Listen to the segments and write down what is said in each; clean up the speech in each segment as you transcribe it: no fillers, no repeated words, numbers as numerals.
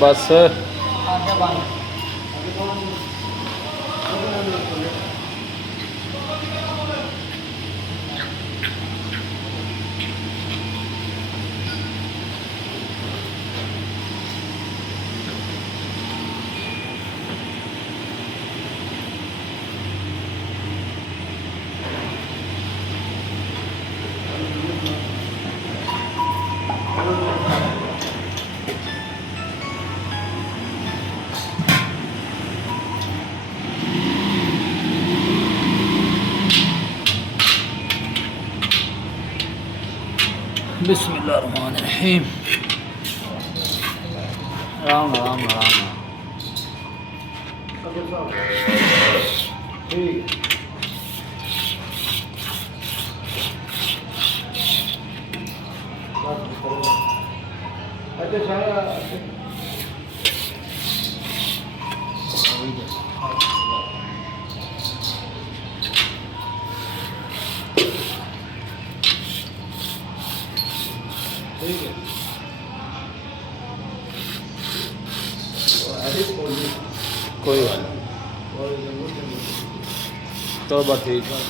बस बिस्मिल्लाहिर्रहमानिर्रहीम। राम राम राम कोई बात नहीं, तो बस ठीक है।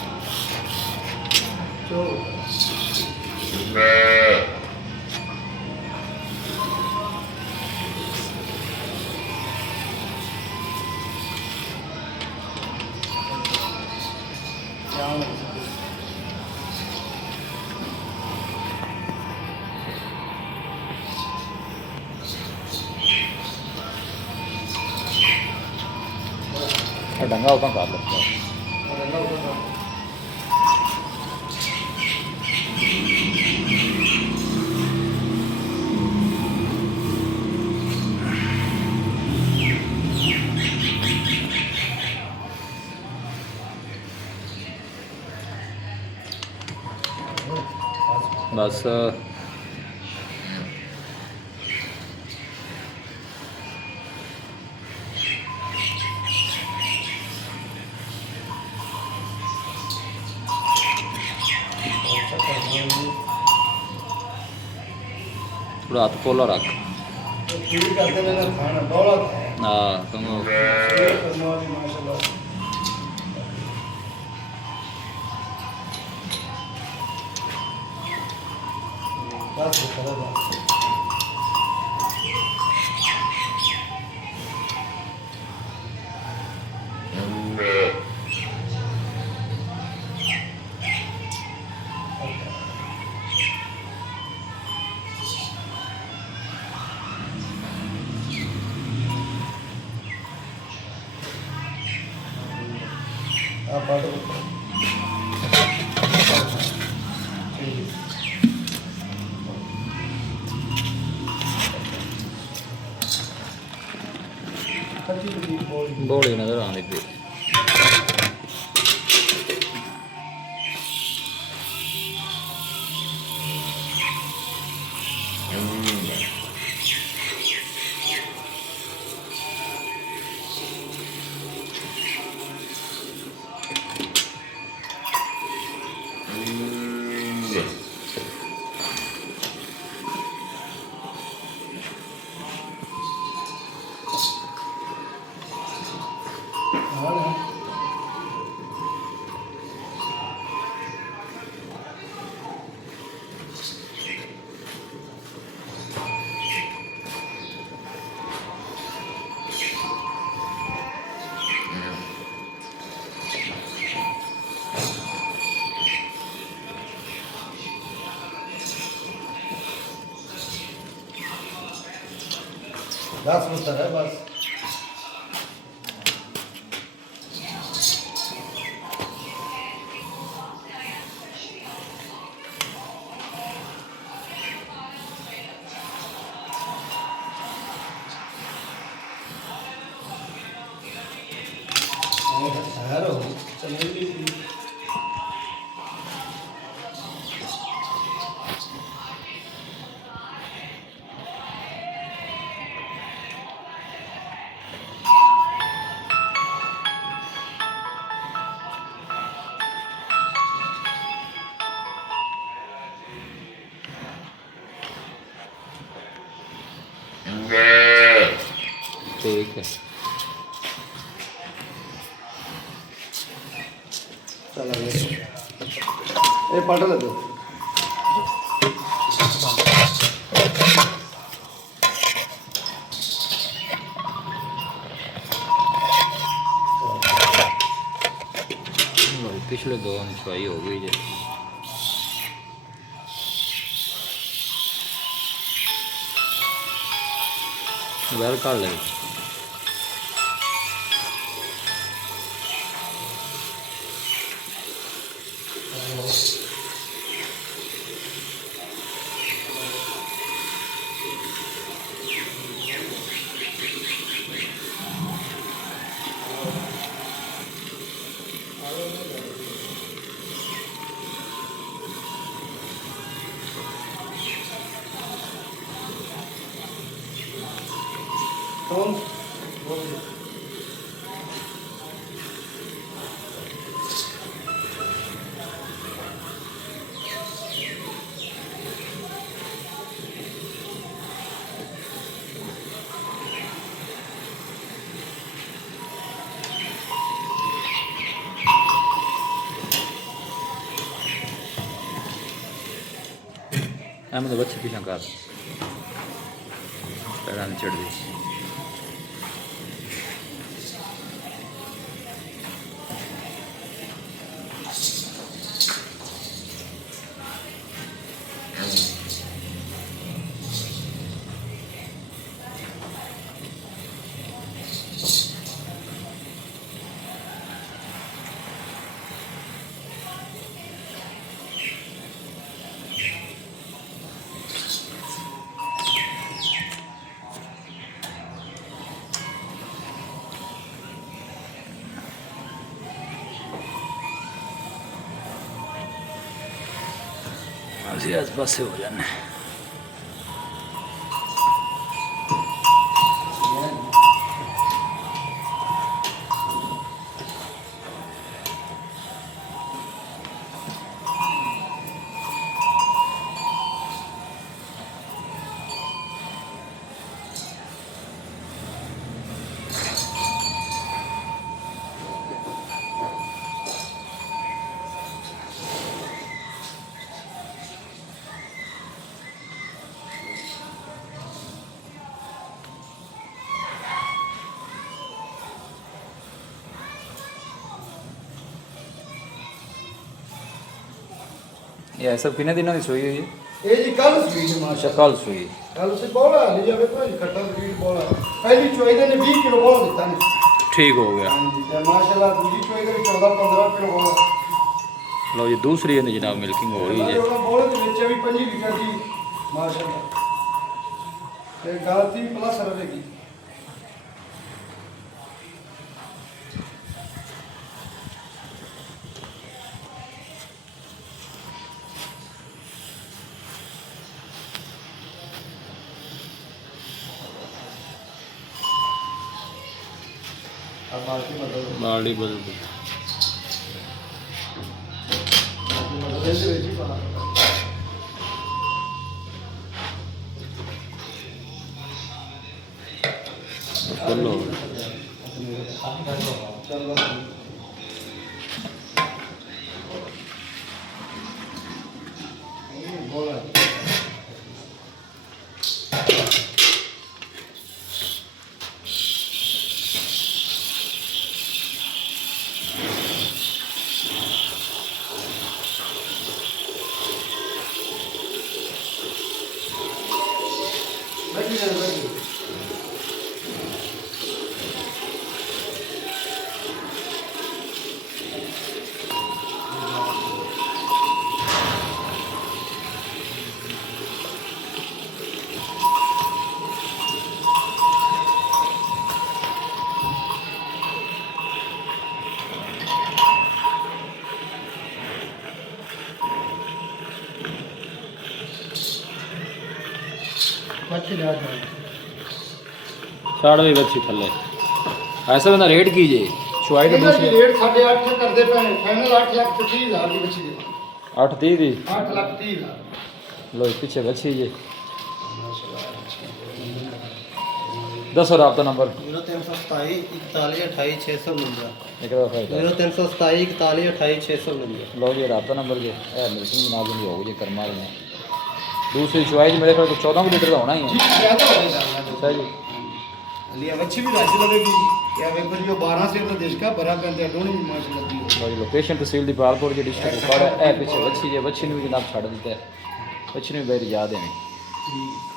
डंगा उतना कर लगता है। बस थोड़ा हाथ पोला रख। हाँ बौली नजर आने पे बस मुस्तर है बस। हेलो चलिए है चल ये पट ले पिछले दो छुआई हो गई जी बैल काट ले कौन तो बच्चे पीछा कर पैर चढ़ दी ਅਸੀਂ ਇਸ ਪਾਸੇ ਹੋ ਜਾਂਦੇ ये सब कितने दिनों की सोई हुई है ये जी कल सुई है माशा कल सोई कल से बोला ले जावे तो खट्टा ब्रीड बोला पहली चोई ने 20 किलो बोला दिता ने ठीक हो गया हां जी ते माशाल्लाह दूसरी चोई ने 14-15 किलो बोला लो जी दूसरी है जनाब मिल्किंग हो रही है बोले ਦੇ ਵਿੱਚ ਵੀ 5 ਲੀਟਰ ਦੀ ਮਾਸ਼ਾਅੱਲਾ ਤੇ ਗਾਤੀ ਪਲੱਸ ਰਹੇਗੀ बाल्टी बदल फुल हो साढ़े भी बच्ची थले ऐसा बंदा रेट कीजिए चुआई तो दूसरी रेट 8.5 करते पे फाइनल 8,30,000 की बच्ची दे 8.30 दी 8,30,000 लो पीछे बच्ची जी ਦੱਸੋ ਰਾਬਤਾ ਨੰਬਰ 0327 41 28 649 ਇੱਕ ਦਫਾ 0327 41 28 649 ਲਓ ਜੀ ਰਾਬਤਾ ਨੰਬਰ ਜੇ ਇਹ ਮਿਲਕਿੰਗ ਨਾਜ਼ਮ ਹੀ ਹੋਊ ਜੇ ਕਰਮਾ ਵਾਲੀ ਨੇ दूसरी चॉइस मेरे ख्याल 14 लीटर का होना ही है ज़्यादा हो जाएगा सही जी लिया अच्छी भी राज्य लगेगी या वे जो 12 से तो देश का बड़ा करते हैं दोनों भी माशाल्लाह दी ਲਓ ਜੀ ਲੋਕੇਸ਼ਨ ਤਹਿਸੀਲ ਦੀ ਪਾਲਪੁਰ ਜਿਹੜੀ ਡਿਸਟ੍ਰਿਕਟ ਫੜ ਹੈ ਇਹ ਪਿੱਛੇ ਵੱਛੀ ਜੇ ਵੱਛੀ ਨੂੰ ਵੀ ਜਨਾਬ ਛੱਡ ਦਿੱਤਾ ਹੈ ਵੱਛੀ ਨੂੰ ਵੀ ਬੈਰ ਯਾਦ ਹੈ ठीक